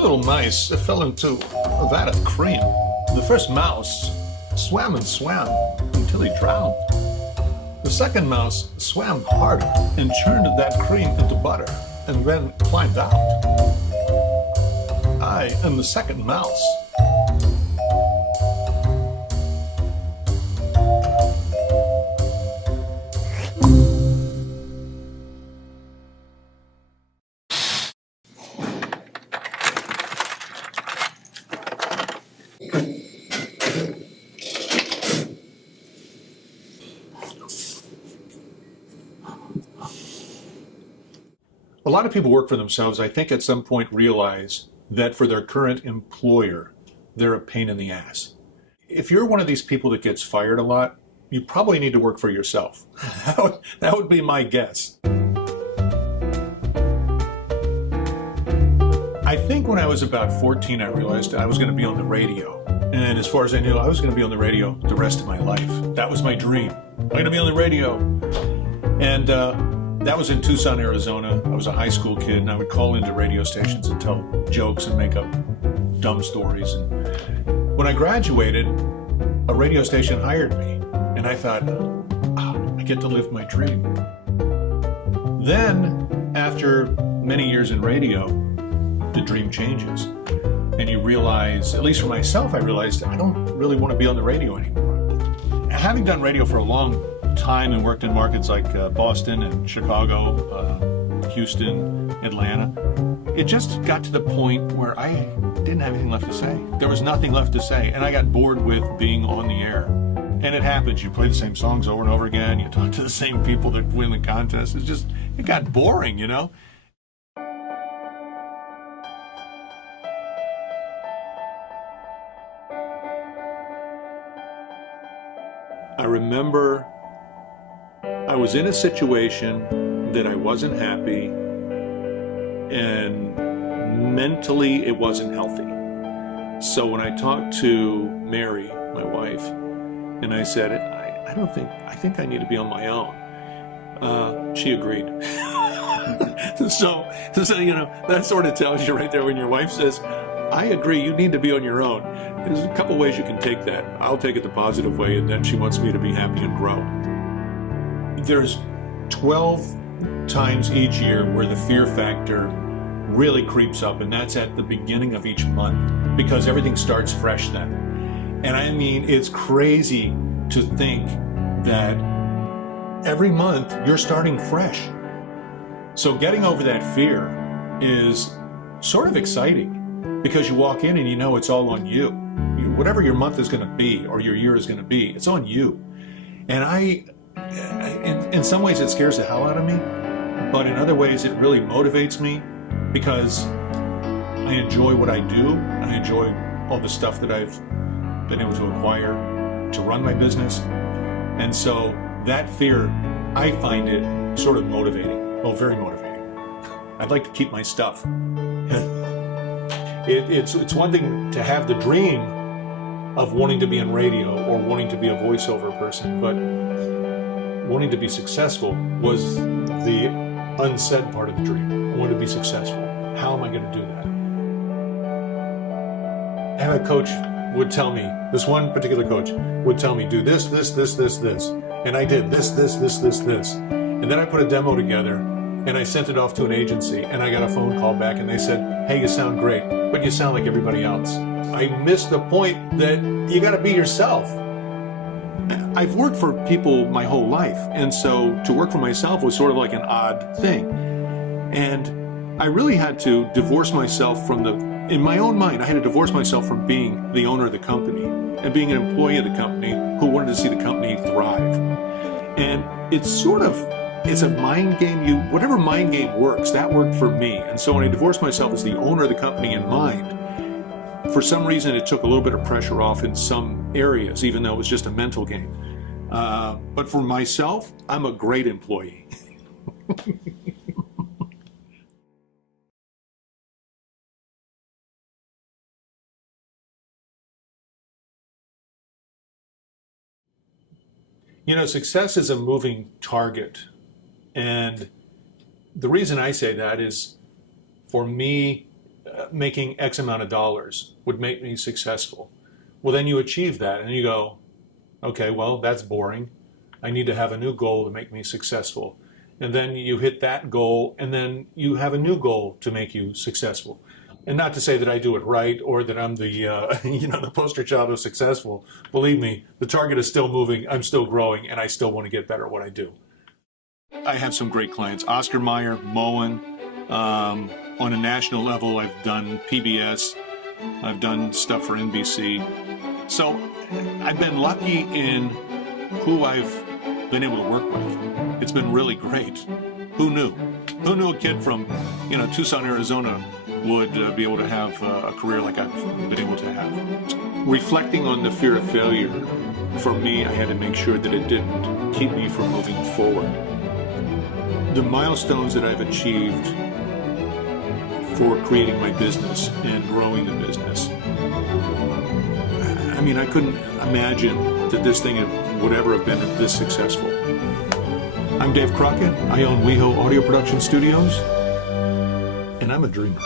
little mice fell into a vat of cream. The first mouse swam and swam until he drowned. The second mouse swam harder and churned that cream into butter and then climbed out. I am the second mouse. A lot of people work for themselves, I think at some point realize that for their current employer, they're a pain in the ass. If you're one of these people that gets fired a lot, you probably need to work for yourself. That would be my guess. I think when I was about 14, I realized I was going to be on the radio. And as far as I knew, I was going to be on the radio the rest of my life. That was my dream. I'm going to be on the radio. And that was in Tucson, Arizona. I was a high school kid, and I would call into radio stations and tell jokes and make up dumb stories. And when I graduated, a radio station hired me, and I thought, I get to live my dream. Then, after many years in radio, the dream changes. And you realize, at least for myself, I realized I don't really want to be on the radio anymore. Having done radio for a long time and worked in markets like Boston and Chicago, Houston, Atlanta, it just got to the point where I didn't have anything left to say. There was nothing left to say, and I got bored with being on the air. And it happens. You play the same songs over and over again. You talk to the same people that win the contest. It got boring, you know? I remember I was in a situation that I wasn't happy, and mentally it wasn't healthy. So when I talked to Mary, my wife, and I said, I think I need to be on my own, she agreed. so, you know, that sort of tells you right there when your wife says, I agree, you need to be on your own. There's a couple ways you can take that. I'll take it the positive way, and then she wants me to be happy and grow. There's 12 times each year where the fear factor really creeps up, and that's at the beginning of each month, because everything starts fresh then. And I mean, it's crazy to think that every month you're starting fresh. So getting over that fear is sort of exciting, because you walk in and you know it's all on you. Whatever your month is going to be or your year is going to be, it's on you. And in some ways it scares the hell out of me, but in other ways it really motivates me, because I enjoy what I do. I enjoy all the stuff that I've been able to acquire to run my business. And so that fear, I find it sort of motivating. Well, very motivating. I'd like to keep my stuff. It's one thing to have the dream of wanting to be in radio or wanting to be a voiceover person, but wanting to be successful was the unsaid part of the dream. I want to be successful. How am I going to do that? I have a coach would tell me, this one particular coach would tell me, do this, this, this, this, this. And I did this, this, this, this, this. And then I put a demo together and I sent it off to an agency, and I got a phone call back and they said, hey, you sound great, but you sound like everybody else. I missed the point that you got to be yourself. I've worked for people my whole life, and so to work for myself was sort of like an odd thing. And I really had to divorce myself from in my own mind, I had to divorce myself from being the owner of the company and being an employee of the company who wanted to see the company thrive. And it's a mind game. Whatever mind game works, that worked for me. And so when I divorced myself as the owner of the company in mind, for some reason it took a little bit of pressure off in some areas, even though it was just a mental game. But for myself, I'm a great employee. You know, success is a moving target. And the reason I say that is, for me, making X amount of dollars would make me successful. Well, then you achieve that and you go, okay, well, that's boring. I need to have a new goal to make me successful. And then you hit that goal, and then you have a new goal to make you successful. And not to say that I do it right or that I'm the the poster child of successful. Believe me, the target is still moving, I'm still growing, and I still want to get better at what I do. I have some great clients. Oscar Mayer, Moen. On a national level, I've done PBS. I've done stuff for NBC. So I've been lucky in who I've been able to work with. It's been really great. Who knew? Who knew a kid from, Tucson, Arizona would be able to have a career like I've been able to have? Reflecting on the fear of failure, for me, I had to make sure that it didn't keep me from moving forward. The milestones that I've achieved for creating my business and growing the business, I mean, I couldn't imagine that this thing would ever have been this successful. I'm Dave Crockett. I own WeHo Audio Production Studios, and I'm a dreamer.